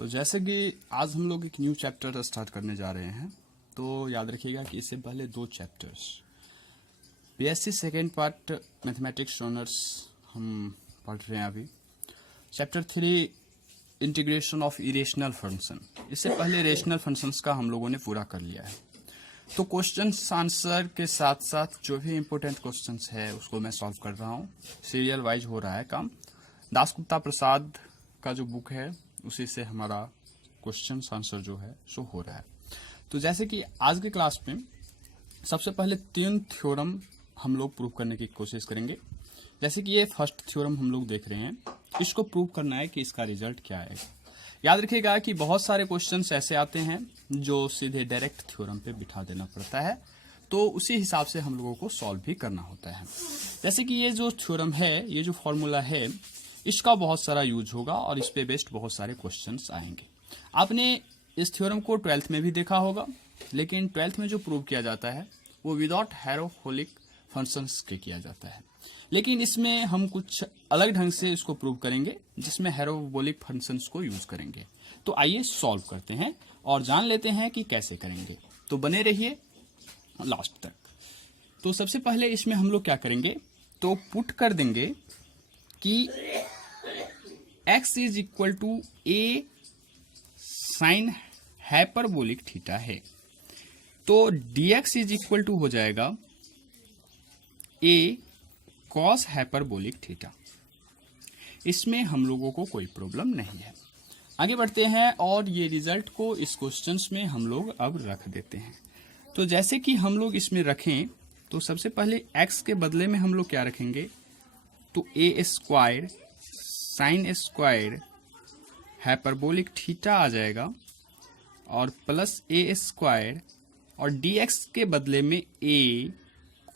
तो जैसे कि आज हम लोग एक न्यू चैप्टर स्टार्ट करने जा रहे हैं, तो याद रखिएगा कि इससे पहले 2 chapters BSc second part mathematics honours हम पढ़ रहे हैं अभी। Chapter 3 integration of irrational function, इससे पहले रेशनल फंक्शंस का हम लोगों ने पूरा कर लिया है। तो क्वेश्चंस आंसर के साथ साथ जो भी इम्पोर्टेंट क्वेश्चंस है उसको मैं सॉल्व कर रहा हूँ। सीरियल वाइज हो रहा है काम। दासगुप्ता प्रसाद का जो बुक है उसी से हमारा क्वेश्चन आंसर जो है सो हो रहा है। तो जैसे कि आज के क्लास में सबसे पहले 3 थ्योरम हम लोग प्रूव करने की कोशिश करेंगे। जैसे कि ये फर्स्ट थ्योरम हम लोग देख रहे हैं, इसको प्रूव करना है कि इसका रिजल्ट क्या है। याद रखिएगा कि बहुत सारे क्वेश्चंस ऐसे आते हैं जो सीधे डायरेक्ट थ्योरम पे बिठा देना पड़ता है, तो उसी हिसाब से हम लोगों को सॉल्व भी करना होता है। जैसे कि ये जो थ्योरम है, ये जो फॉर्मूला है, इसका बहुत सारा यूज होगा और इस पे बेस्ड बहुत सारे क्वेश्चंस आएंगे। आपने इस थ्योरम को 12th में भी देखा होगा, लेकिन 12th में जो प्रूव किया जाता है वो विदाउट हैरोहोलिक फंक्शंस के किया जाता है, लेकिन इसमें हम कुछ अलग ढंग से इसको प्रूव करेंगे जिसमें हैरोबोलिक फंक्शंस को यूज करेंगे। तो आइए सॉल्व करते हैं और जान लेते हैं कि कैसे करेंगे। तो बने रहिए लास्ट तक। तो सबसे पहले इसमें हम लोग क्या करेंगे, तो पुट कर देंगे कि x is equal to a sine hyperbolic theta है, तो dx इज इक्वल टू हो जाएगा a कॉस हाइपरबोलिक थीटा। इसमें हम लोगों को कोई प्रॉब्लम नहीं है। आगे बढ़ते हैं और ये रिजल्ट को इस क्वेश्चंस में हम लोग अब रख देते हैं। तो जैसे कि हम लोग इसमें रखें, तो सबसे पहले x के बदले में हम लोग क्या रखेंगे, तो a square sine square hyperbolic theta आ जाएगा और प्लस a स्क्वायर और dx के बदले में a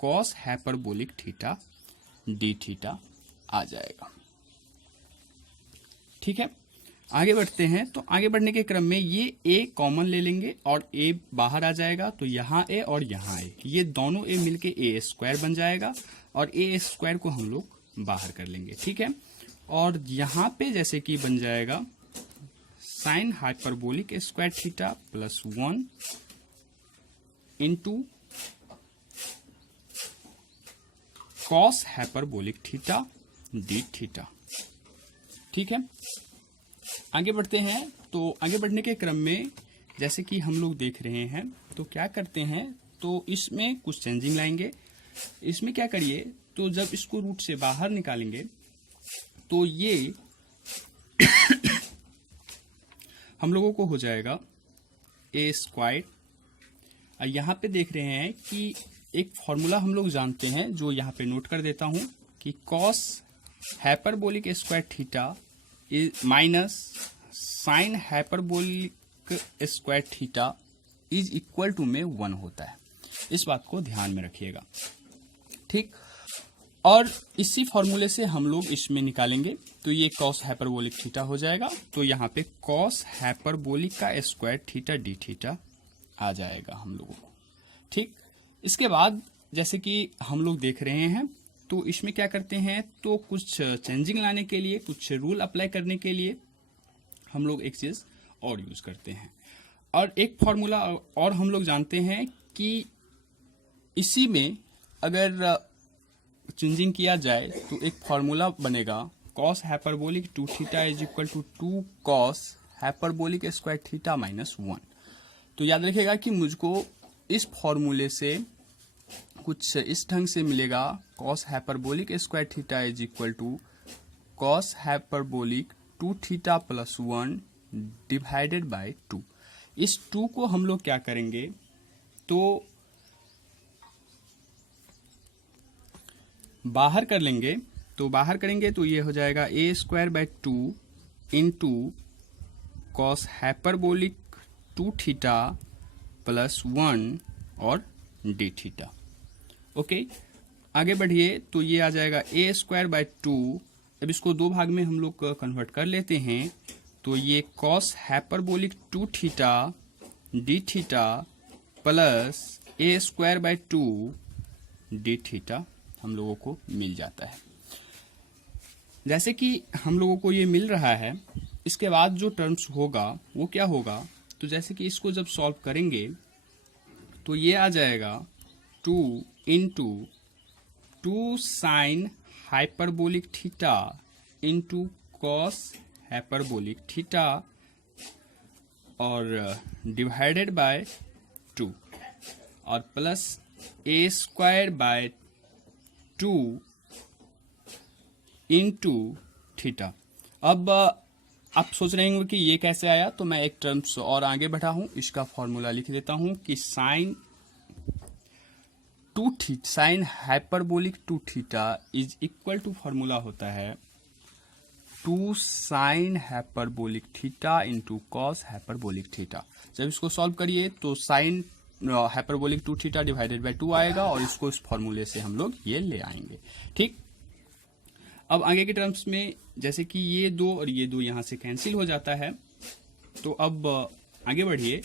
cos hyperbolic theta d theta आ जाएगा। ठीक है, आगे बढ़ते हैं। तो आगे बढ़ने के क्रम में ये a कॉमन ले लेंगे और a बाहर आ जाएगा, तो यहाँ a और यहाँ a, ये दोनों a मिलके a स्क्वायर बन जाएगा और a स्क्वायर को हम लोग बाहर कर लेंगे। ठीक है, और यहाँ पे जैसे कि बन जाएगा sign hyperbolic square theta plus 1 into cos hyperbolic theta d theta. ठीक है, आगे बढ़ते हैं। तो आगे बढ़ने के क्रम में जैसे कि हम लोग देख रहे हैं, तो क्या करते हैं, तो इसमें कुछ चेंजिंग लाएंगे। इसमें क्या करिए, तो जब इसको रूट से बाहर निकालेंगे तो ये हम लोगों को हो जाएगा a स्क्वायर। यहाँ पे देख रहे हैं कि एक फॉर्मूला हम लोग जानते हैं, जो यहाँ पे नोट कर देता हूं कि cos hyperbolic square theta minus sine hyperbolic square theta is equal to में 1 होता है। इस बात को ध्यान में रखिएगा। ठीक, और इसी फॉर्मूले से हम लोग इसमें निकालेंगे, तो ये कॉस हाइपरबोलिक थीटा हो जाएगा। तो यहाँ पे कॉस हाइपरबोलिक का स्क्वायर थीटा डी थीटा आ जाएगा हम लोगों को। ठीक, इसके बाद जैसे कि हम लोग देख रहे हैं, तो इसमें क्या करते हैं, तो कुछ चेंजिंग लाने के लिए, कुछ रूल अप्लाई करने के लिए हम लोग एक चीज और यूज करते हैं। और एक फॉर्मूला और हम लोग जानते हैं कि इसी में अगर चेंजिंग किया जाए तो एक फॉर्मूला बनेगा cos hyperbolic 2 theta is equal to 2 cos hyperbolic square theta minus 1। तो याद रखिएगा कि मुझको इस फॉर्मूले से कुछ इस ढंग से मिलेगा, cos hyperbolic square theta is equal to cos hyperbolic 2 theta plus 1 divided by 2। इस 2 को हम लोग क्या करेंगे, तो बाहर कर लेंगे। तो बाहर करेंगे तो ये हो जाएगा a square by 2 into cos hyperbolic 2 theta plus 1 और डी थीटा। ओके, आगे बढ़िए। तो ये आ जाएगा a स्क्वायर बाय 2। अब इसको 2 भाग में हम लोग कन्वर्ट कर लेते हैं, तो ये cos hyperbolic 2 theta d theta plus a square by 2 D theta हम लोगों को मिल जाता है। जैसे कि हम लोगों को ये मिल रहा है, इसके बाद जो टर्म्स होगा वो क्या होगा, तो जैसे कि इसको जब सॉल्व करेंगे तो ये आ जाएगा 2 into 2 sine hyperbolic theta into cos hyperbolic theta और डिवाइडेड बाय 2 और plus A square by 2 into theta. अब आप सोच रहे होंगे कि ये कैसे आया, तो मैं एक टर्म्स और आगे बढ़ा हूं, इसका फॉर्मूला लिख देता हूं कि sine hyperbolic 2 theta is equal to, formula होता है 2 sine hyperbolic theta into cos hyperbolic theta. जब इसको सॉल्व करिए तो sine hyperbolic 2 theta divided by 2 आएगा और इसको इस फॉर्मूले से हम लोग ये ले आएंगे। ठीक, अब आगे के टर्म्स में जैसे कि ये 2 और ये 2 यहां से कैंसिल हो जाता है, तो अब आगे बढ़िए,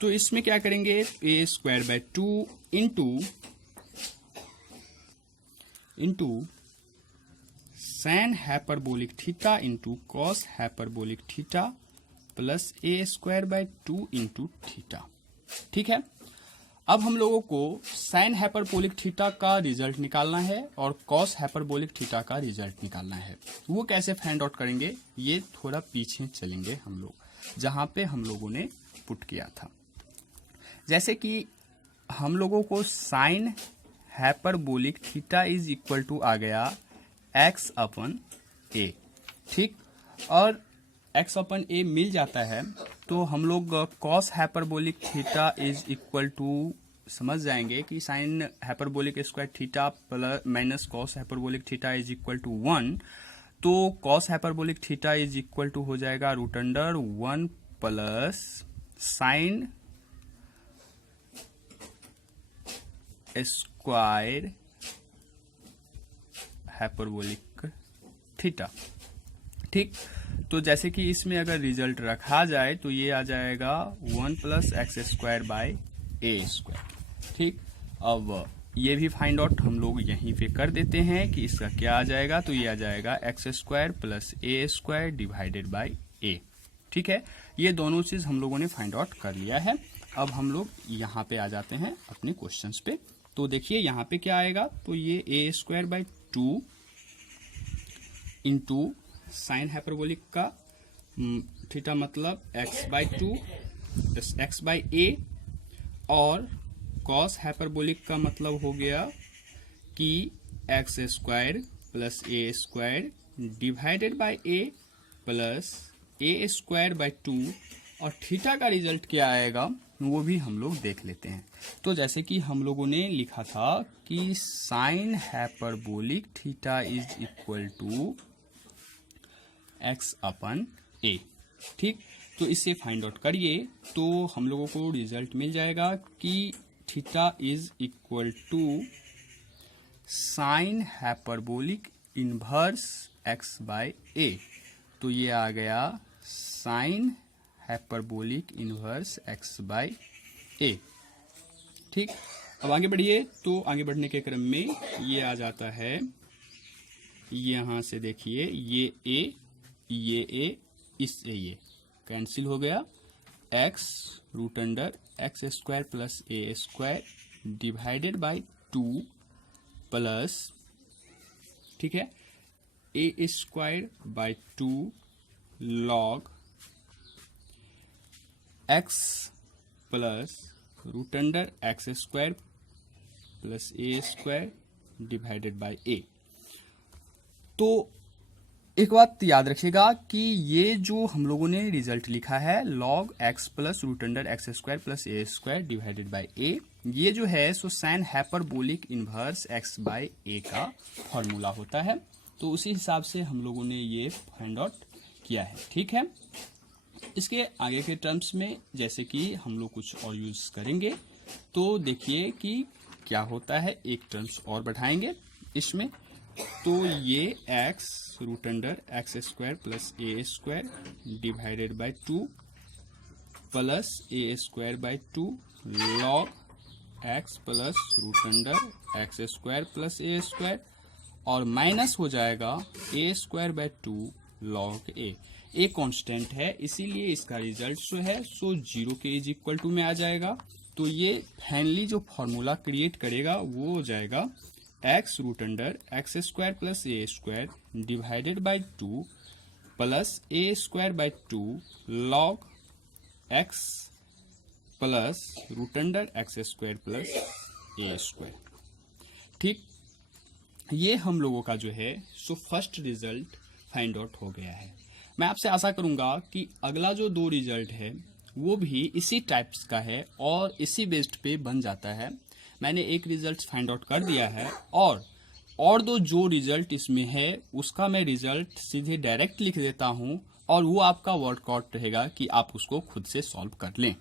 तो इसमें क्या करेंगे, a square by 2 into sine hyperbolic theta into cos hyperbolic theta plus A square by 2 into theta. ठीक है, अब हम लोगों को साइन हाइपरबोलिक थीटा का रिजल्ट निकालना है और कॉस हाइपरबोलिक थीटा का रिजल्ट निकालना है। वो कैसे फाइंड आउट करेंगे, ये थोड़ा पीछे चलेंगे हम लोग, जहां पे हम लोगों ने पुट किया था। जैसे कि हम लोगों को sine hyperbolic theta is equal to आ गया x अपन ए। ठीक, और x अपन ए मिल जाता है तो हम लोग cos hyperbolic theta is equal to समझ जाएंगे कि sine hyperbolic square theta plus minus cos hyperbolic theta is equal to 1, तो cos hyperbolic theta is equal to हो जाएगा root under 1 plus sine square hyperbolic theta. ठीक, तो जैसे कि इसमें अगर रिजल्ट रखा जाए तो ये आ जाएगा 1 plus x square by A square. ठीक, अब ये भी फाइंड आउट हम लोग यहीं पे कर देते हैं कि इसका क्या आ जाएगा, तो ये आ जाएगा x square plus A square divided by a. ठीक है, ये दोनों चीज हम लोगों ने फाइंड आउट कर लिया है। अब हम लोग यहाँ पे आ जाते हैं अपने क्वेश्चंस पे। तो देखिए यहाँ पे क्या आएगा, तो ये a square by 2 into sine hyperbolic का थीटा मतलब x बाय 2 प्लस एक्स बाय ए, और कॉस हाइपरबोलिक का मतलब हो गया कि x square plus A square divided by a plus A square by 2, और थीटा का रिजल्ट क्या आएगा वो भी हम लोग देख लेते हैं। तो जैसे कि हम लोगों ने लिखा था कि sine hyperbolic theta is equal to x upon A. ठीक, तो इससे फाइंड आउट करिए तो हम लोगों को रिजल्ट मिल जाएगा कि theta is equal to sine hyperbolic inverse x by a. तो ये आ गया sine hyperbolic inverse x by a. ठीक, अब आगे बढ़िए, तो आगे बढ़ने के क्रम में ये आ जाता है, यहां से देखिए ये ए इससे ये कैंसिल हो गया, x root under x square plus A square divided by 2 plus, ठीक है, a square by 2 log x plus root under x square plus A square divided by a. तो एक बात याद रखिएगा कि ये जो हम लोगों ने रिजल्ट लिखा है log x plus root under x square plus A square divided by a, ये जो है सो sine hyperbolic inverse x by a का फॉर्मूला होता है। तो उसी हिसाब से हम लोगों ने ये फाइंड आउट किया है। ठीक है, इसके आगे के टर्म्स में जैसे कि हम लोग कुछ और यूज करेंगे, तो देखिए कि क्या होता है। एक टर्म्स और बढ़ाएंगे इसमें, तो ये x root under x square plus A square divided by 2 plus A square by 2 log x plus root under x square plus A square, और माइनस हो जाएगा a square by 2 log a constant है, इसीलिए इसका result जो है सो 0 के is equal to में आ जाएगा। तो ये फाइनली जो फॉर्मूला क्रिएट करेगा वो हो जाएगा x root under x square plus A square divided by 2 plus A square by 2 log x plus root under x square plus A square. ठीक, ये हम लोगों का जो है सो फर्स्ट रिजल्ट फाइंड आउट हो गया है। मैं आपसे आशा करूंगा कि अगला जो 2 रिजल्ट है वो भी इसी टाइप्स का है और इसी बेस्ड पे बन जाता है। मैंने एक रिजल्ट फाइंड आउट कर दिया है और 2 जो रिजल्ट इसमें है उसका मैं रिजल्ट सीधे डायरेक्ट लिख देता हूं और वो आपका वर्कआउट रहेगा कि आप उसको खुद से सॉल्व कर लें।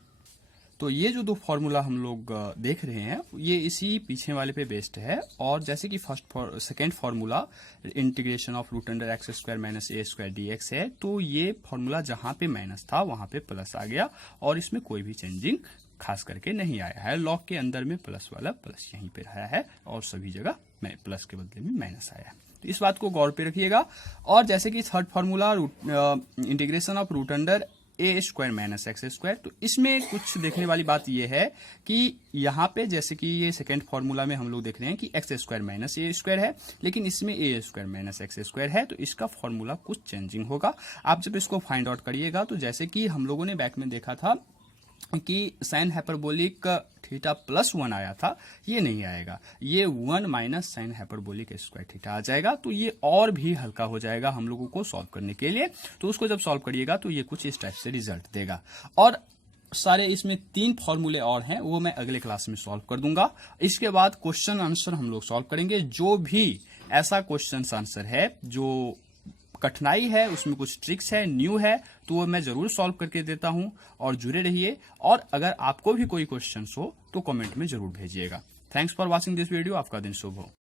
तो ये जो 2 फॉर्मूला हम लोग देख रहे हैं ये इसी पीछे वाले पे बेस्ड है। और जैसे कि second formula integration of root under x square minus A square DX है, तो ये फॉर्मूला जहां पे माइनस था वहां पे प्लस आ गया और इसमें कोई भी चेंजिंग खास करके नहीं आया है। लॉग के अंदर में प्लस वाला प्लस यहीं पे आया है और सभी जगह प्लस के बदले में माइनस आया है। तो इस बात को गौर पे रखिएगा। और जैसे कि third formula integration of root under A square minus X square, तो इसमें कुछ देखने वाली बात यह है कि यहाँ पे जैसे कि ये सेकेंड फॉर्मूला में हम लोग देख रहे हैं कि x square minus A square है, लेकिन इसमें ए स्क्वायर माइनस एक्स स्क्वायर है, तो इसका फॉर्मूला कुछ चेंजिंग होगा। आप जब इसको फाइंड आउट करिएगा तो जैसे कि हम लोगों ने बैक में देखा था कि साइन हाइपरबोलिक थीटा प्लस 1 आया था, ये नहीं आएगा, ये 1 minus sine hyperbolic square theta आ जाएगा। तो ये और भी हल्का हो जाएगा हम लोगों को सॉल्व करने के लिए। तो उसको जब सॉल्व करिएगा तो ये कुछ इस टाइप से रिजल्ट देगा। और सारे इसमें 3 फॉर्मूले और हैं, वो मैं अगले क्लास में सॉल्व कर दूंगा। इसके बाद क्वेश्चन आंसर हम लोग सॉल्व करेंगे। जो भी ऐसा क्वेश्चन आंसर है जो कठिनाई है, उसमें कुछ ट्रिक्स है, न्यू है, तो वो मैं जरूर सॉल्व करके देता हूं और जुड़े रहिए। और अगर आपको भी कोई क्वेश्चन हो तो कमेंट में जरूर भेजिएगा। Thanks for watching this video. आपका दिन शुभ हो।